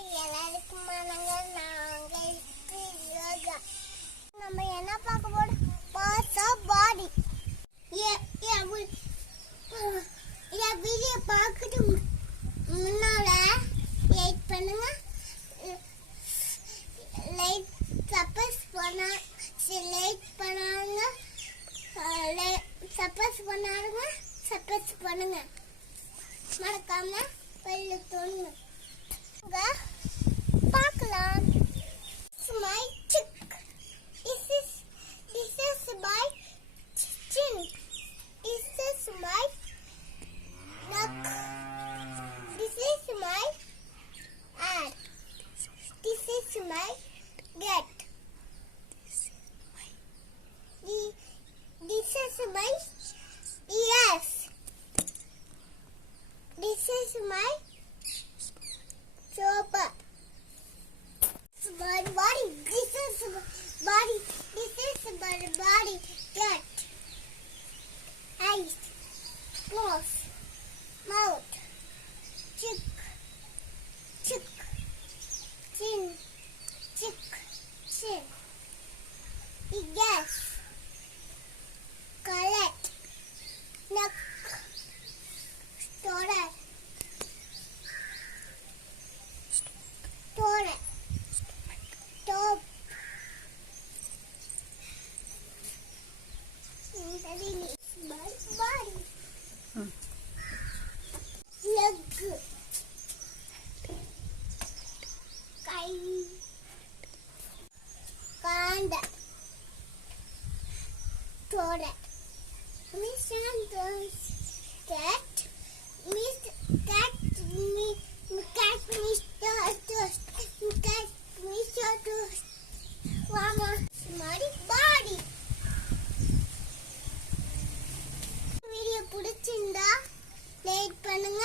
எல்லாருக்கும் வணக்கம். நம்ம என்ன பார்க்க போறோம்? Parts of body. வீடியோ பார்க்கறது முன்னால லைக் பண்ணுங்க. லைக் சப்போஸ் பண்ணுங்க. மறக்காம பெல் தொடுங்க. பார்க்கலாம். My chick. This is my chin. This is my neck. This is my head. This is my gut. This is my ears. This is my shoulder. My body. This is body. This is my body. Gut. Eyes. Nose. Mouth. Cheek. Chin. Ears. Collet. Neck. Stomach. Top. My body. Leg. Kai. Kanda. Tore. Video பிடிச்சிருந்தா லைக் பண்ணுங்க.